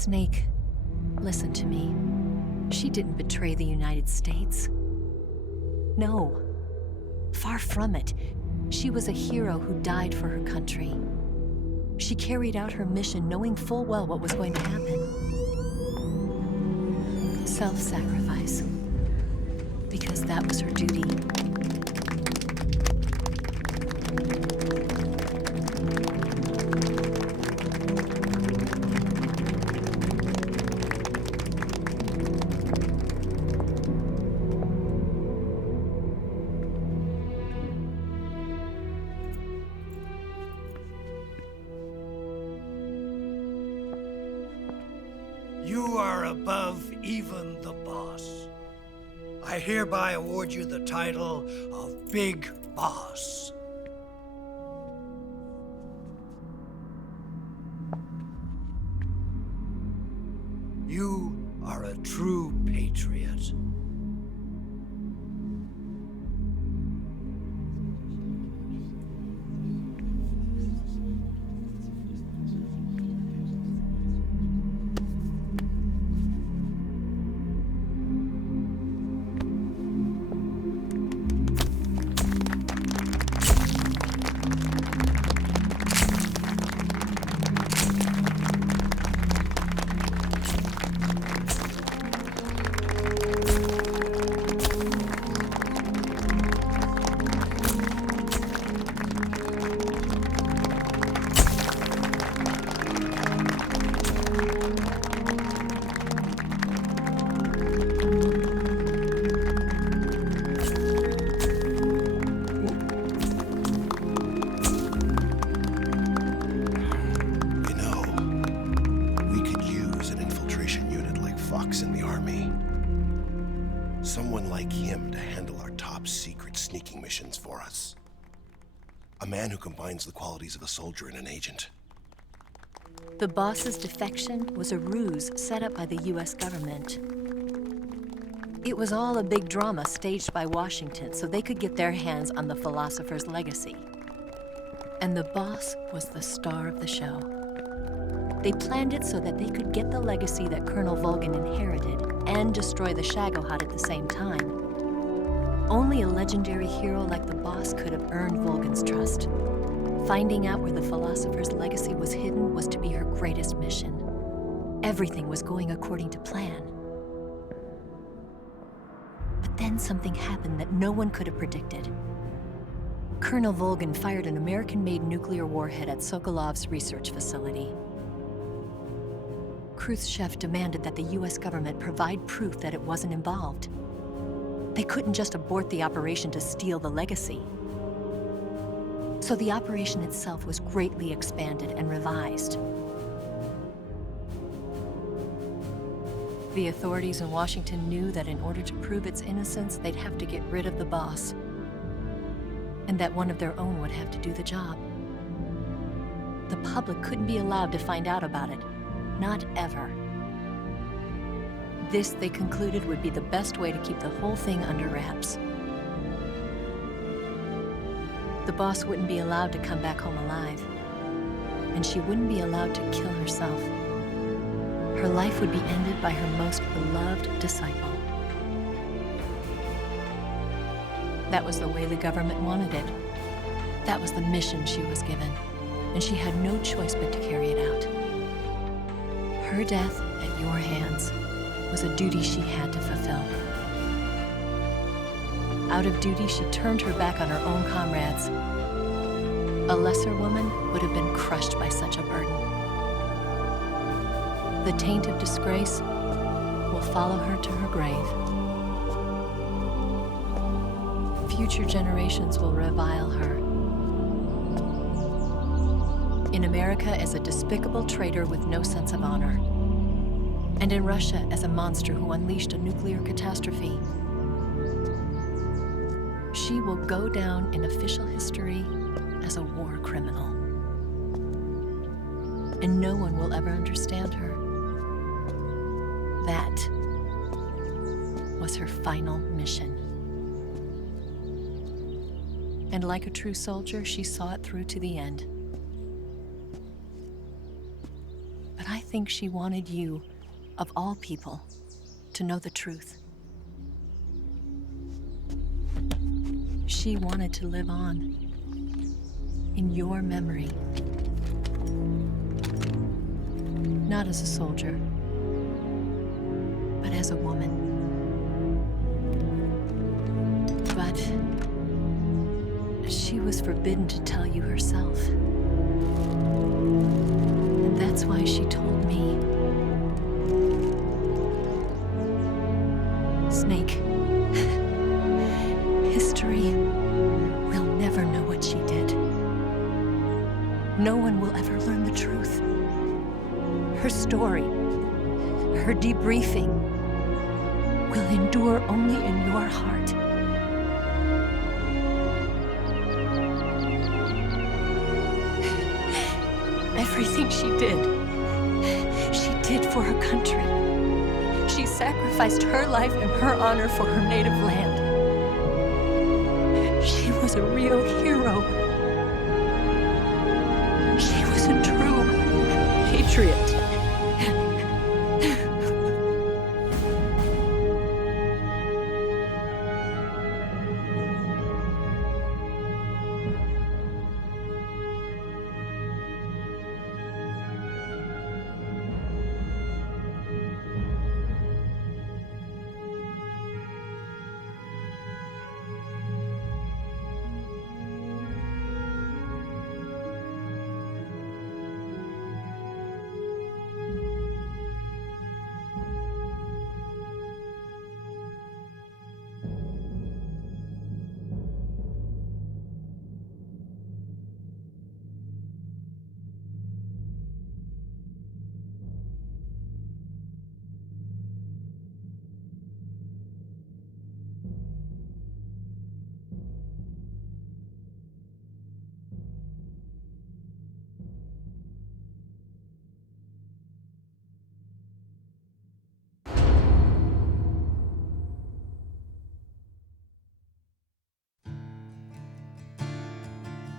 Snake, listen to me. She didn't betray the United States. No, far from it. She was a hero who died for her country. She carried out her mission knowing full well what was going to happen. Self-sacrifice. Because that was her duty. You are above even the boss. I hereby award you the title of Big Boss. You are a true patriot. In the Army. Someone like him to handle our top secret sneaking missions for us. A man who combines the qualities of a soldier and an agent. The boss's defection was a ruse set up by the US government. It was all a big drama staged by Washington so they could get their hands on the philosopher's legacy. And the boss was the star of the show. They planned it so that they could get the legacy that Colonel Volgin inherited and destroy the Shagohod at the same time. Only a legendary hero like the boss could have earned Volgin's trust. Finding out where the philosopher's legacy was hidden was to be her greatest mission. Everything was going according to plan. But then something happened that no one could have predicted. Colonel Volgin fired an American-made nuclear warhead at Sokolov's research facility. Khrushchev demanded that the US government provide proof that it wasn't involved. They couldn't just abort the operation to steal the legacy. So the operation itself was greatly expanded and revised. The authorities in Washington knew that in order to prove its innocence, they'd have to get rid of the boss, and that one of their own would have to do the job. The public couldn't be allowed to find out about it. Not ever. This, they concluded, would be the best way to keep the whole thing under wraps. The boss wouldn't be allowed to come back home alive, and she wouldn't be allowed to kill herself. Her life would be ended by her most beloved disciple. That was the way the government wanted it. That was the mission she was given, and she had no choice but to carry it out. Her death at your hands was a duty she had to fulfill. Out of duty, she turned her back on her own comrades. A lesser woman would have been crushed by such a burden. The taint of disgrace will follow her to her grave. Future generations will revile her. In America as a despicable traitor with no sense of honor. And in Russia as a monster who unleashed a nuclear catastrophe. She will go down in official history as a war criminal. And no one will ever understand her. That was her final mission. And like a true soldier, she saw it through to the end. But I think she wanted you, of all people, to know the truth. She wanted to live on in your memory. Not as a soldier, but as a woman. But she was forbidden to tell you herself. And that's why she told me. Snake, history will never know what she did. No one will ever learn the truth. Her story, her debriefing, will endure only in your heart. Everything she did for her country. She sacrificed her life and her honor for her native land. She was a real hero. She was a true patriot.